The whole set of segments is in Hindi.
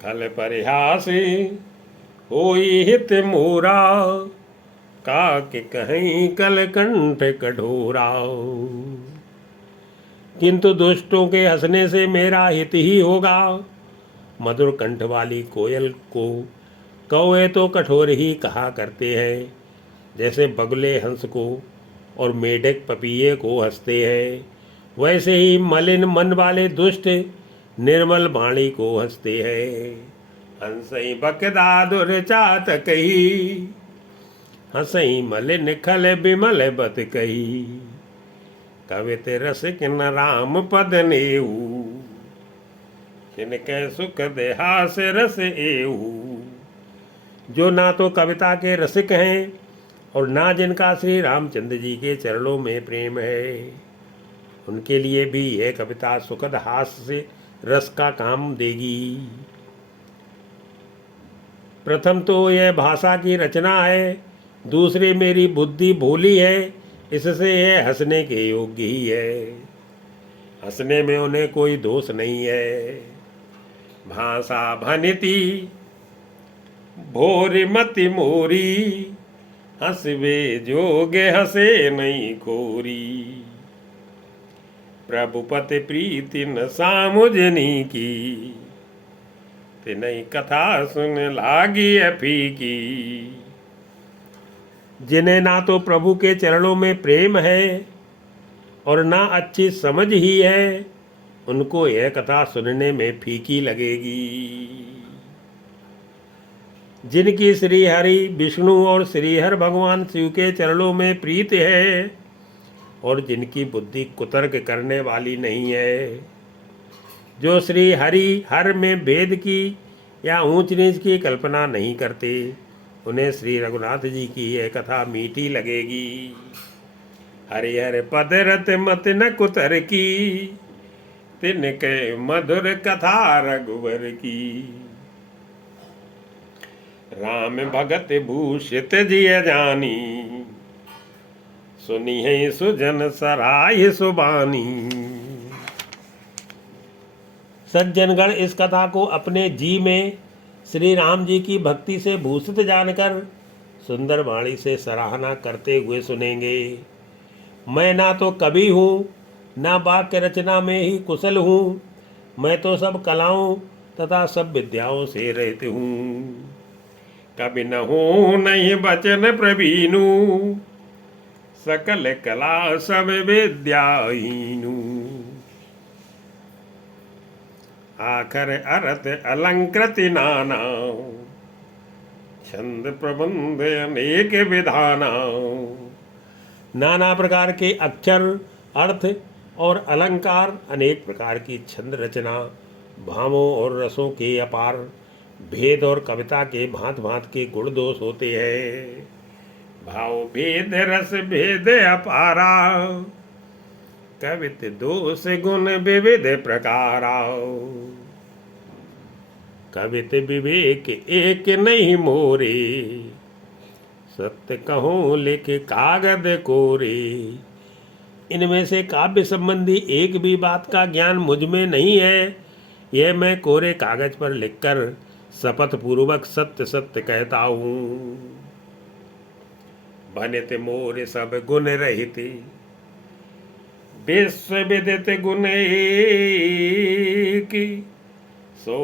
खल परिहासी होई हित मोरा, काके कहीं कल कंठ कठोरा। किंतु दुष्टों के हंसने से मेरा हित ही होगा। मधुर कंठ वाली कोयल को कौवे तो कठोर ही कहा करते हैं, जैसे बगुले हंस को और मेढक पपीहे को हंसते हैं, वैसे ही मलिन मन वाले दुष्ट निर्मल वाणी को हंसते हैं। हंसई बकदादुर चात कही, हंसई मलिन खल बिमल बत कही। कवित रसिक न राम पद नेऊ, जिनके सुख देहास रस एऊ। जो ना तो कविता के रसिक हैं और ना जिनका श्री रामचंद्र जी के चरणों में प्रेम है, उनके लिए भी यह कविता सुखद हास्य से रस का काम देगी। प्रथम तो यह भाषा की रचना है, दूसरी मेरी बुद्धि भोली है, इससे यह हंसने के योग्य ही है। हंसने में उन्हें कोई दोष नहीं है। भाषा भनिति भोरी मति मोरी, हंसवे जोगे हंसे नहीं खोरी। प्रभुपति प्रीति न सामुजनी की, तिनई कथा सुन लागी फीकी। जिन्हें ना तो प्रभु के चरणों में प्रेम है और ना अच्छी समझ ही है, उनको यह कथा सुनने में फीकी लगेगी। जिनकी श्री हरि विष्णु और श्रीहर भगवान शिव के चरणों में प्रीत है और जिनकी बुद्धि कुतर्क करने वाली नहीं है, जो श्री हरि हर में भेद की या ऊंच नीच की कल्पना नहीं करते, उन्हें श्री रघुनाथ जी की यह कथा मीठी लगेगी। हरिहर पद रत मत न कुतर की, तिनके मधुर कथा रघुवर की। राम भगत भूषित जिय जानी, सुनी है सुजन सराय सुबानी। सज्जनगण इस कथा को अपने जी में श्री राम जी की भक्ति से भूषित जानकर सुंदर वाणी से सराहना करते हुए सुनेंगे। मैं ना तो कवि हूँ, ना वाक्य रचना में ही कुशल हूँ, मैं तो सब कलाओं तथा सब विद्याओं से रहते हूँ। कभी न हूँ नहीं बचन प्रवीणु, सकल कला सब विद्याहीनु। आखर अर्थ अलंकृति नाना, छंद प्रबंध अनेक विधाना। नाना प्रकार के अक्षर, अर्थ और अलंकार, अनेक प्रकार की छंद रचना, भावों और रसों के अपार भेद और कविता के भांत भांत के गुण दोष होते हैं। भाव भेद रस भेद अपारा, कवित दोष गुण विविध प्रकारा। कवित विवेक एक नहीं मोरे, सत्य कहूँ लिख कागद कोरे। इनमें से काव्य संबंधी एक भी बात का ज्ञान मुझ में नहीं है, यह मैं कोरे कागज पर लिखकर शपथ पूर्वक सत्य सत्य कहता हूँ। बनित मोर सब गुण रहित, विश्व विदित गुण की। सो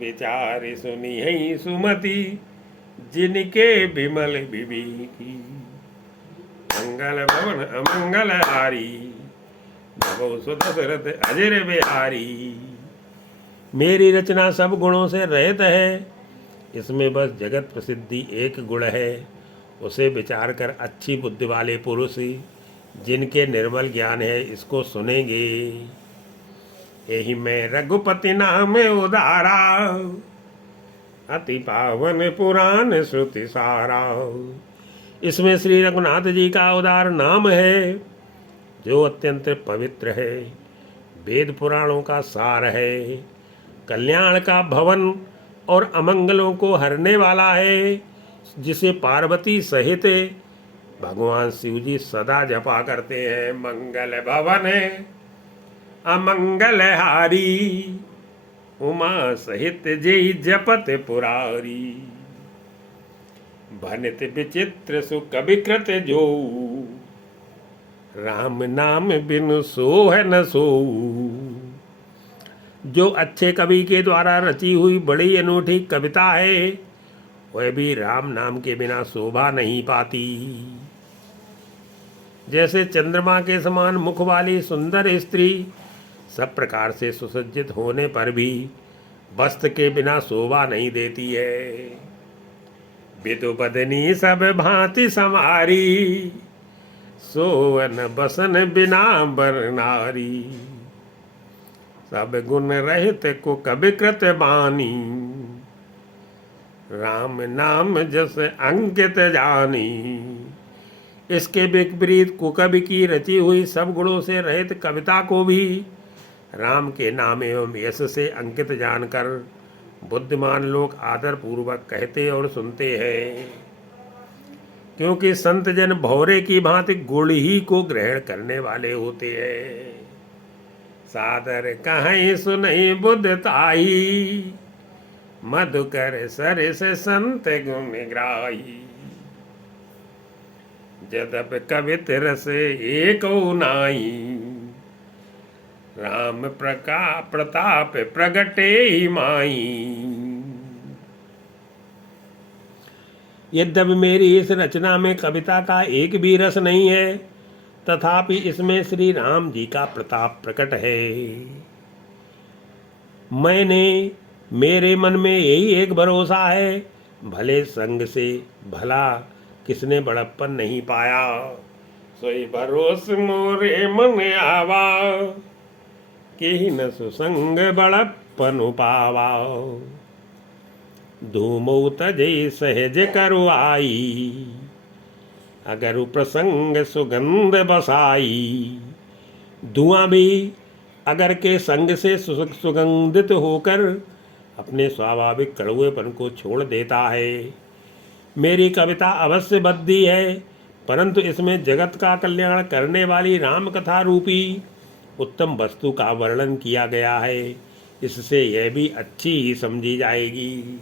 विचार सुनी है सुमति, जिनके विमल विवेकी। मंगल भवन अमंगल हारी, नभो सुदशरथ अजर बिहारी। मेरी रचना सब गुणों से रहित है, इसमें बस जगत प्रसिद्धि एक गुण है। उसे विचार कर अच्छी बुद्धि वाले पुरुष जिनके निर्मल ज्ञान है इसको सुनेंगे। यही मैं रघुपति नाम उदारा, अति पावन पुराण श्रुति सारा। इसमें श्री रघुनाथ जी का उदार नाम है, जो अत्यंत पवित्र है, वेद पुराणों का सार है, कल्याण का भवन और अमंगलों को हरने वाला है, जिसे पार्वती सहित भगवान शिव जी सदा जपा करते हैं। मंगल भवन अमंगल हारी, उमा सहित जेहि जपत पुरारी। भनित विचित्र सुख विकृत जो, राम नाम बिनु सोह न सोऊ। जो अच्छे कवि के द्वारा रची हुई बड़ी अनूठी कविता है, वह भी राम नाम के बिना शोभा नहीं पाती। जैसे चंद्रमा के समान मुख वाली सुंदर स्त्री सब प्रकार से सुसज्जित होने पर भी वस्त्र के बिना शोभा नहीं देती है। विदु बदनी सब भांति समारी, सोवन बसन बिना बर नारी। सब गुण रहित को कविकृत बानी, राम नाम जस अंकित जानी। इसके विपरीत कुकवि की रची हुई सब गुणों से रहित कविता को भी राम के नाम एवं यश से अंकित जानकर बुद्धिमान लोग आदर पूर्वक कहते और सुनते हैं। क्योंकि संत जन भौरे की भांति गुण ही को ग्रहण करने वाले होते हैं। सादर कहीं सुनहि बुद्धताई, मधुकर सरस संत गुण ग्राही। जदप कवित रस एक नाई, राम प्रताप प्रगटे ही माई। यद्यपि मेरी इस रचना में कविता का एक भी रस नहीं है, तथापि इसमें श्री राम जी का प्रताप प्रकट है। मेरे मन में यही एक भरोसा है, भले संग से भला किसने बड़प्पन नहीं पाया। सोई भरोस मोरे मन आवा, केहि न सुसंग बड़प्पन पावा। धूमो तजे सहज करु आई, अगर प्रसंग सुगंध बसाई। धुआं भी अगर के संग से सुगंधित होकर अपने स्वाभाविक कड़ुएपन को छोड़ देता है। मेरी कविता अवश्य बद्दी है, परंतु इसमें जगत का कल्याण करने वाली राम कथा रूपी उत्तम वस्तु का वर्णन किया गया है। इससे यह भी अच्छी ही समझी जाएगी।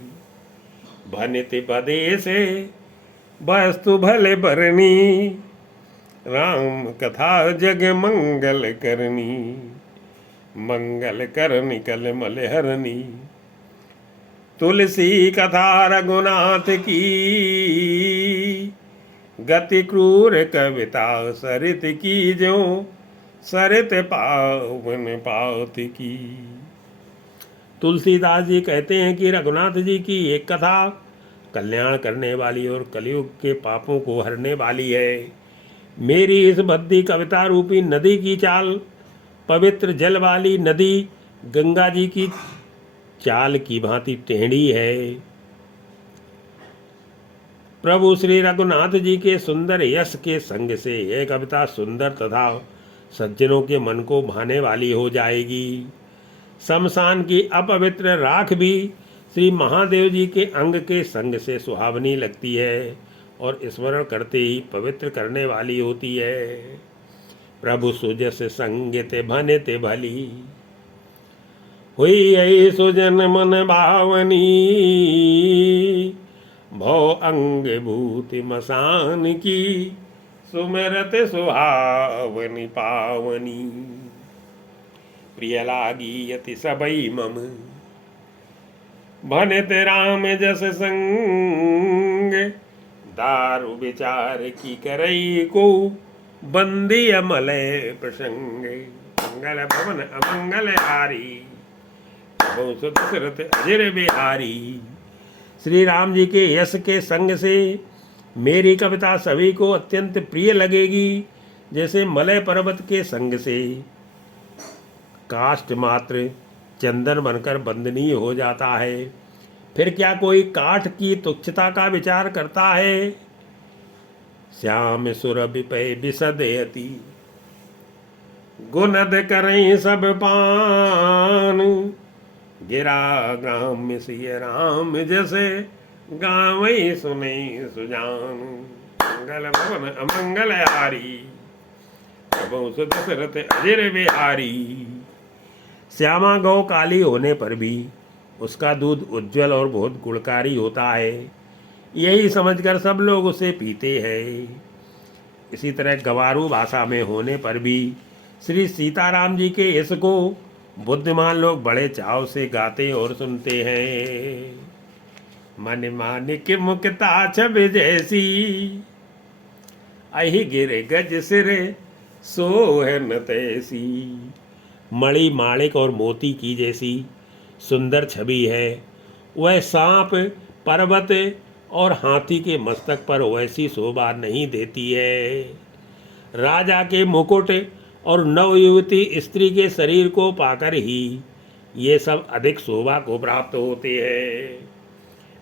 भनित बदे से वस्तु भले बरनी, राम कथा जग मंगल करनी। मंगल कर निकल मल हरनी, तुलसी कथा रघुनाथ की। गति क्रूर कविता सरित की जो, सरित पावन पात की। तुलसीदास जी कहते हैं कि रघुनाथ जी की एक कथा कल्याण करने वाली और कलयुग के पापों को हरने वाली है। मेरी इस बद्दी कविता रूपी नदी की चाल पवित्र जल वाली नदी गंगा जी की चाल की भांति टेढ़ी है। प्रभु श्री रघुनाथ जी के सुंदर यश के संग से यह कविता सुंदर तथा सज्जनों के मन को भाने वाली हो जाएगी। शमशान की अपवित्र राख भी श्री महादेव जी के अंग के संग से सुहावनी लगती है और स्मरण करते ही पवित्र करने वाली होती है। प्रभु सुजस संग ते भने ते भली, हुई ऐ सुजन मन भावनी। भव अंग भूति मसान की, सुमिरत सुहावनी पावनी। प्रिय लागी यति सबई मम, भनित राम जस संग। दारु विचार की करई को, बंदी अमलय प्रसंग। मंगल भवन अमंगल हारी, दशरथ अजर बिहारी। श्री राम जी के यश के संग से मेरी कविता सभी को अत्यंत प्रिय लगेगी, जैसे मलय पर्वत के संग से काष्ठ मात्र चंदन बनकर बंदनीय हो जाता है। फिर क्या कोई काठ की तुच्छता का विचार करता है। श्याम सुरभि पै बिसदयति, गुनद करई सब पान। गिरा ग्राम सिय राम जैसे, गावई सुनई सुजान। मंगल भवन अमंगल हारी, प्रभु दशरथ अजर बिहारी। श्यामा गौ काली होने पर भी उसका दूध उज्जवल और बहुत गुणकारी होता है, यही समझकर सब लोग उसे पीते हैं। इसी तरह गवारू भाषा में होने पर भी श्री सीताराम जी के यश को बुद्धिमान लोग बड़े चाव से गाते और सुनते हैं। मन मानिक मुक्ता छब जैसी, अहि गिर गज सिर सो है न तैसी। मणि माणिक और मोती की जैसी सुंदर छवि है, वह सांप, पर्वत और हाथी के मस्तक पर वैसी शोभा नहीं देती है। राजा के मुकुट और नवयुवती स्त्री के शरीर को पाकर ही ये सब अधिक शोभा को प्राप्त होते हैं।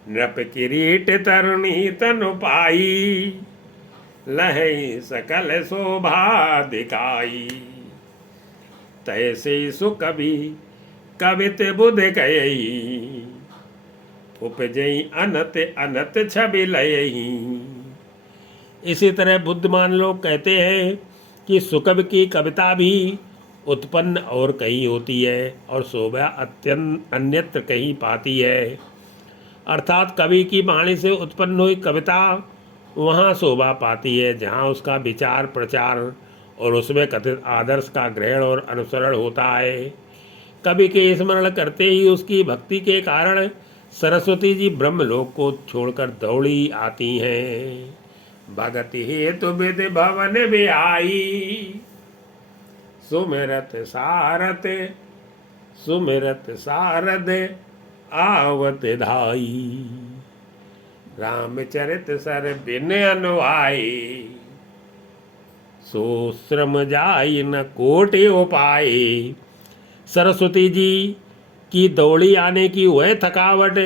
नृप किरीट तरुणी तनु पाई, लहई सकल शोभा दिखाई। तैसे सुकवि कवित बुध कयई, उपजई अनत अनत छवि लयही। इसी तरह बुद्धिमान लोग कहते हैं कि सुकवि की कविता भी उत्पन्न और कहीं होती है और शोभा अत्यंत अन्यत्र कहीं पाती है। अर्थात कवि की वाणी से उत्पन्न हुई कविता वहाँ शोभा पाती है जहाँ उसका विचार प्रचार और उसमें कथित आदर्श का ग्रहण और अनुसरण होता है। कवि के स्मरण करते ही उसकी भक्ति के कारण सरस्वती जी ब्रह्मलोक को छोड़कर दौड़ी आती हैं। भगत हेतु विद भवन बिहाई, सुमिरत सारद आवत धाई। रामचरित सर बिन अनुआई, सो श्रम जाई न कोटि उपाय। सरस्वती जी की दौड़ी आने की वह थकावट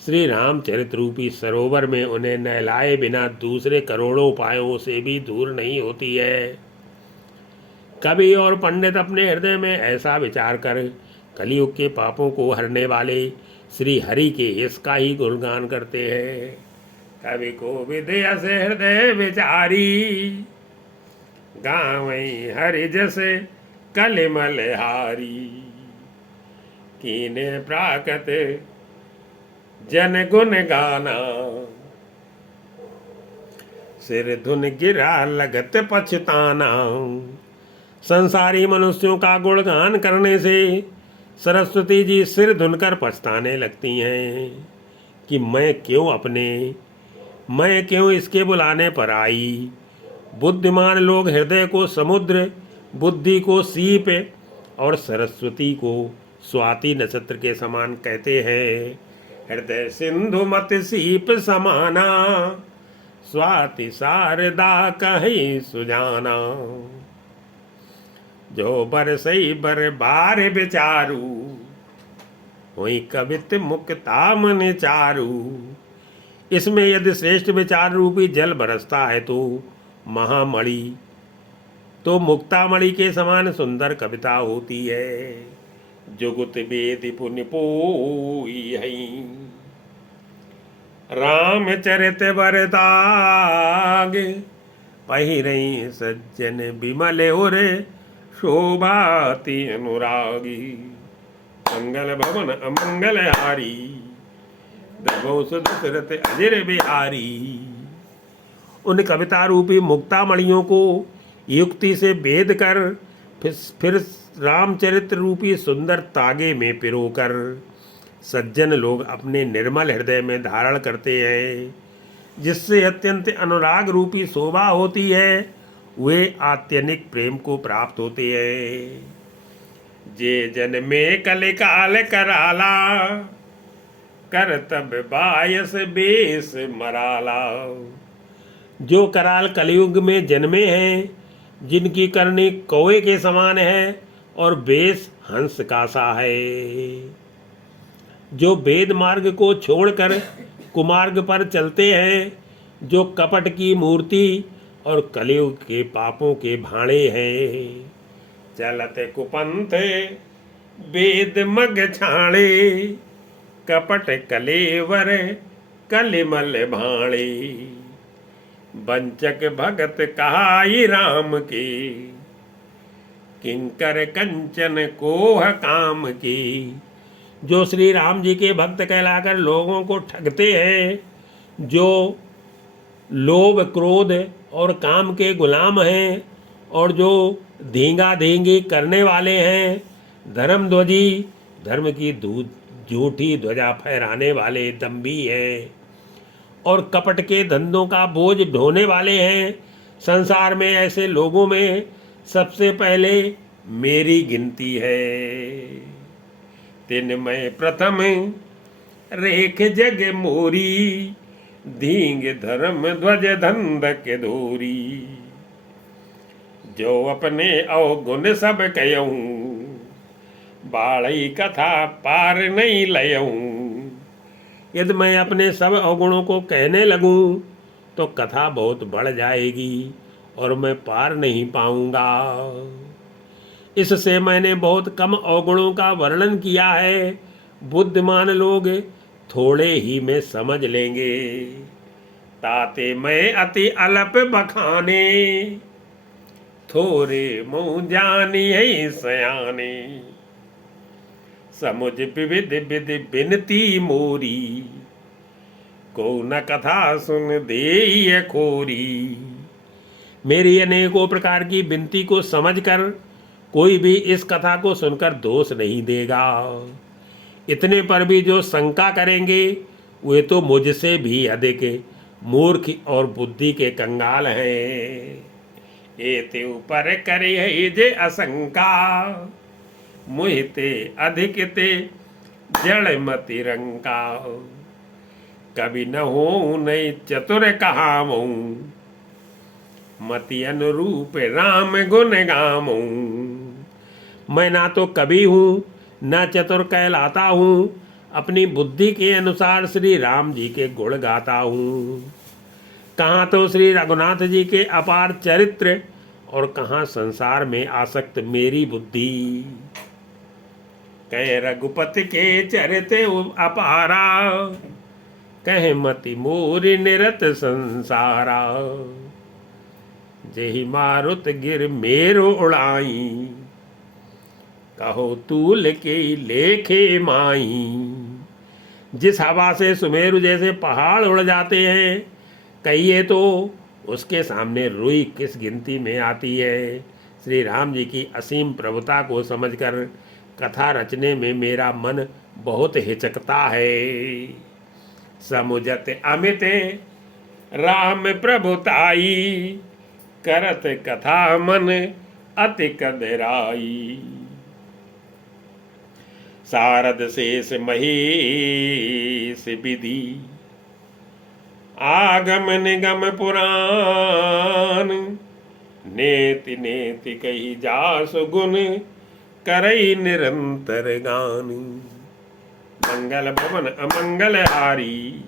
श्री रामचरित रूपी सरोवर में उन्हें नहलाए बिना दूसरे करोड़ों उपायों से भी दूर नहीं होती है। कवि और पंडित अपने हृदय में ऐसा विचार कर कलयुग के पापों को हरने वाले श्री हरि के यश का ही गुणगान करते हैं। कवि को विद्या से हृदय विचारी, गावई हरि जस कलिमल हारी। कीने प्राकृत जन गुण गाना, सिर धुन गिरा लगत पछताना। संसारी मनुष्यों का गुणगान करने से सरस्वती जी सिर धुनकर पछताने लगती हैं कि मैं क्यों इसके बुलाने पर आई। बुद्धिमान लोग हृदय को समुद्र, बुद्धि को सीप और सरस्वती को स्वाति नक्षत्र के समान कहते हैं। हृदय सिंधु मत सीप समाना, स्वाति शारदा कहीं सुजाना। जो बरसई बर बार विचारू, हुई कवित मुक्ता मन चारू। इसमें यदि श्रेष्ठ विचार रूपी जल बरसता है तो महामणि, तो मुक्तामणि के समान सुंदर कविता होती है। जुगुत वेद पुण्य पोई हई, रामचरित बरताग। पहिरई सज्जन विमल उर, शोभाति अनुरागी। मंगल भवन अमंगल हारी, दशरथ अजर बिहारी। उन कविता रूपी मुक्तामणियों को युक्ति से भेद कर फिर रामचरित रूपी सुंदर तागे में पिरोकर सज्जन लोग अपने निर्मल हृदय में धारण करते हैं, जिससे अत्यंत अनुराग रूपी शोभा होती है। वे आत्यनिक प्रेम को प्राप्त होते हैं। जे जन में कलिकाल कराला, करतब बायस बेस मराला। जो कराल कलयुग में जन्मे हैं, जिनकी करनी कौवे के समान है और बेस हंस का सा है। जो वेद मार्ग को छोड़कर कुमार्ग पर चलते हैं, जो कपट की मूर्ति और कलयुग के पापों के भाणे हैं। चलते कुपंथ वेद मग छाणे, कपट कलेवर कलिमल भाणे। वंचक भगत कहाई राम के, किंकर कंचन कोह काम की। जो श्री राम जी के भक्त कहलाकर लोगों को ठगते हैं, जो लोभ क्रोध और काम के गुलाम हैं, और जो धींगा धींगी करने वाले हैं, धर्मध्वजी धर्म की झूठी ध्वजा फहराने वाले दम्भी हैं, और कपट के धंधों का बोझ ढोने वाले हैं, संसार में ऐसे लोगों में सबसे पहले मेरी गिनती है। तिन मैं प्रथम रेख जग मोरी, धींग धर्म ध्वज धंधक धोरी। जो अपने अवगुण सब कहूँ, बाड़ी कथा पार नहीं लयऊँ। यदि मैं अपने सब अवगुणों को कहने लगूं तो कथा बहुत बढ़ जाएगी और मैं पार नहीं पाऊंगा। इससे मैंने बहुत कम अवगुणों का वर्णन किया है। बुद्धिमान लोग थोड़े ही में समझ लेंगे। ताते मैं अति अल्प बखाने, थोड़े मुँह जानी है सयाने। समुझ विविध विधि बिनती मोरी, को न कथा सुन दे खोरी। मेरी अनेकों प्रकार की विनती को समझकर कोई भी इस कथा को सुनकर दोष नहीं देगा। इतने पर भी जो शंका करेंगे वे तो मुझसे भी अधिक मूर्ख और बुद्धि के कंगाल हैं। एते ऊपर करे है जे असंका, मुहिते अधिक ते जड़ मति रंका। कभी न हो नहीं चतुर कहावूं, मति अनुरूप राम गुण गावूं। मैं ना तो कवि हूँ न चतुर कहलाता हूँ, अपनी बुद्धि के अनुसार श्री राम जी के गुण गाता हूँ। कहाँ तो श्री रघुनाथ जी के अपार चरित्र और कहाँ संसार में आसक्त मेरी बुद्धि। कह रघुपति के चरित अपारा, कह मति मोरी निरत संसारा। जेहि मारुत गिर मेरो उड़ाई, कहो तूल के लेखे माई। जिस हवा से सुमेरु जैसे पहाड़ उड़ जाते हैं, कहिए तो उसके सामने रुई किस गिनती में आती है। श्री राम जी की असीम प्रभुता को समझकर कथा रचने में मेरा मन बहुत हिचकता है। समुझत अमित राम प्रभुताई, करत कथा मन अति कदराई। सारद शेष महेश विधि, आगम निगम पुराण। नेति नेति कही जासु गुण, करई निरंतर गान। मंगल भवन अमंगल हारी,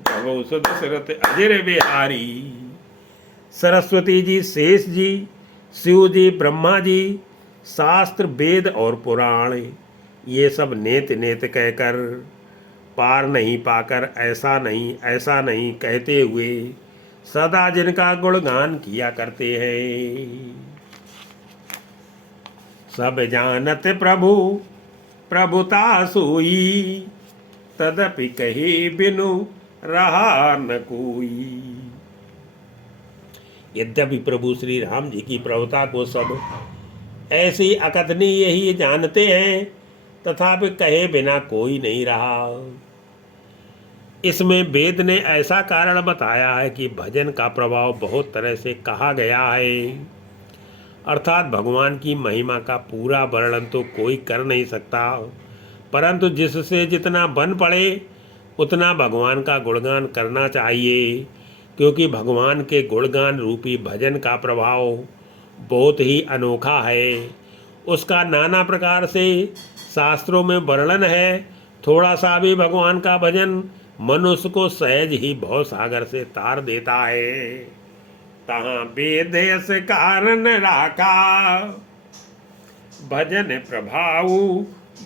भवो सुदशरथ अजिर बिहारी। सरस्वती जी, शेष जी, शिव जी, ब्रह्मा जी, शास्त्र वेद और पुराण ये सब नेत नेत कहकर पार नहीं पाकर ऐसा नहीं कहते हुए सदा जिनका गुणगान किया करते हैं। सब जानत प्रभु प्रभुता सोई, तदपि कहे बिनु रहा न कोई। यद्यपि प्रभु श्री राम जी की प्रभुता को सब ऐसी अकथनीय ही जानते हैं, तथापि कहे बिना कोई नहीं रहा। इसमें वेद ने ऐसा कारण बताया है कि भजन का प्रभाव बहुत तरह से कहा गया है। अर्थात भगवान की महिमा का पूरा वर्णन तो कोई कर नहीं सकता, परंतु जिससे जितना बन पड़े उतना भगवान का गुणगान करना चाहिए, क्योंकि भगवान के गुणगान रूपी भजन का प्रभाव बहुत ही अनोखा है। उसका नाना प्रकार से शास्त्रों में वर्णन है। थोड़ा सा भी भगवान का भजन मनुष्य को सहज ही भव सागर से तार देता है। तहाँ वेद यस कारण राखा, भजन प्रभाव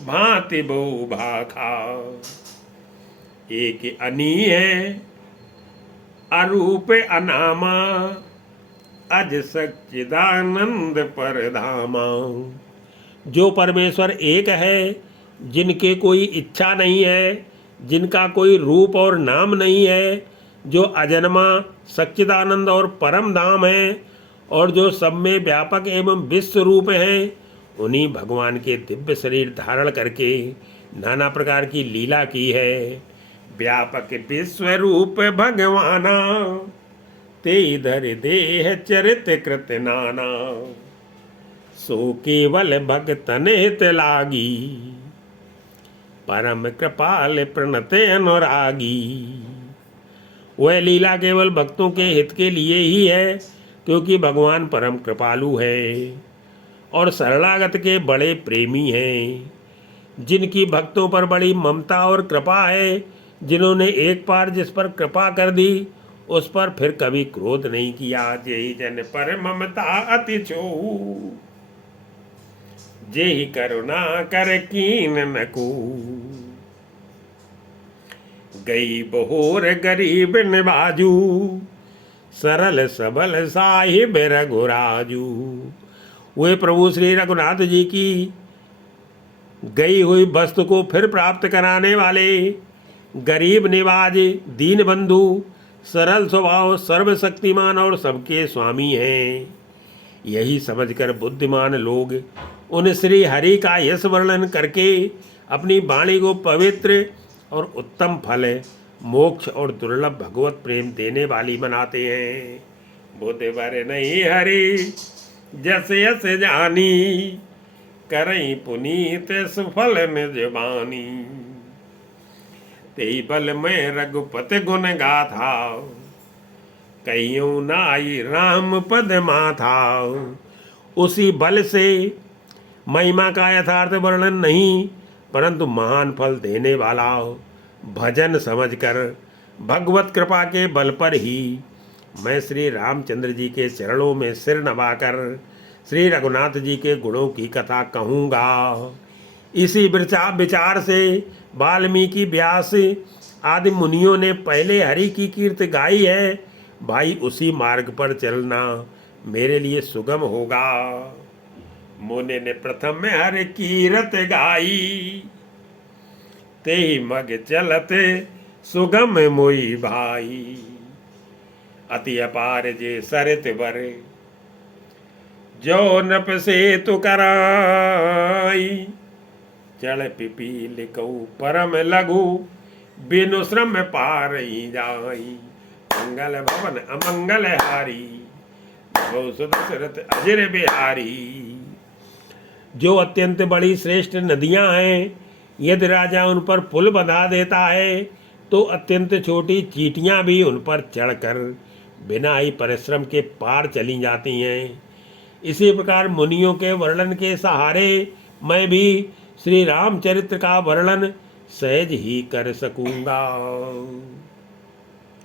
भांति बहु भाखा। एक अनी है अरूप अनामा, अज सच्चिदानंद परधामा। जो परमेश्वर एक है, जिनके कोई इच्छा नहीं है, जिनका कोई रूप और नाम नहीं है, जो अजन्मा सच्चिदानंद और परम धाम है, और जो सब में व्यापक एवं विश्व रूप हैं, उन्हीं भगवान के दिव्य शरीर धारण करके नाना प्रकार की लीला की है। व्यापक विश्व रूप भगवाना, ते धर देह चरित कृत नाना। सो केवल भगतन हित लागी, परम कृपाल प्रणत अनुरागी। वह लीला केवल भक्तों के हित के लिए ही है, क्योंकि भगवान परम कृपालु है और शरणागत के बड़े प्रेमी हैं, जिनकी भक्तों पर बड़ी ममता और कृपा है, जिन्होंने एक बार जिस पर कृपा कर दी उस पर फिर कभी क्रोध नहीं किया। जेहि जन पर ममता अति छोहू, जेहि करुणा कर कीन न को। गई बहोर गरीब निवाजू, सरल सबल साहिब रघुराजू। वे प्रभु श्री रघुनाथ जी की गई हुई वस्तु को फिर प्राप्त कराने वाले गरीब निवाज, दीन बंधु, सरल स्वभाव, सर्वशक्तिमान और सबके स्वामी हैं। यही समझकर बुद्धिमान लोग उन श्री हरि का यश वर्णन करके अपनी वाणी को पवित्र और उत्तम फल, मोक्ष और दुर्लभ भगवत प्रेम देने वाली बनाते हैं। बुद्धि बर नहीं हरि जस यस जानी, करई पुनीत सुफल निज बानी। तेई बल में रघुपति गुण गाथा, कहियो नाई राम पद माथा। उसी बल से महिमा का यथार्थ वर्णन नहीं, परंतु महान फल देने वाला भजन समझकर भगवत कृपा के बल पर ही मैं श्री रामचंद्र जी के चरणों में सिर नवाकर श्री रघुनाथ जी के गुणों की कथा कहूँगा। इसी विचार से वाल्मीकि, व्यास आदि मुनियों ने पहले हरि की कीर्ति गाई है। भाई उसी मार्ग पर चलना मेरे लिए सुगम होगा। मुनि ने प्रथम में हरि कीरत गाई, ते मग चलते सुगम मोई भाई। अति अपार जे सरित बरे, जो नप से तु कराई। चढ़ पिपील कऊ परम लघु, बिनु श्रम पार ही जाई। मंगल भवन अमंगल हारी, सुदशरथ अजर बिहारी। जो अत्यंत बड़ी श्रेष्ठ नदियां हैं, यदि राजा उन पर पुल बंधा देता है तो अत्यंत छोटी चींटियां भी उन पर चढ़कर बिना ही परिश्रम के पार चली जाती हैं। इसी प्रकार मुनियों के वर्णन के सहारे मैं भी श्री रामचरित्र का वर्णन सहज ही कर सकूंगा।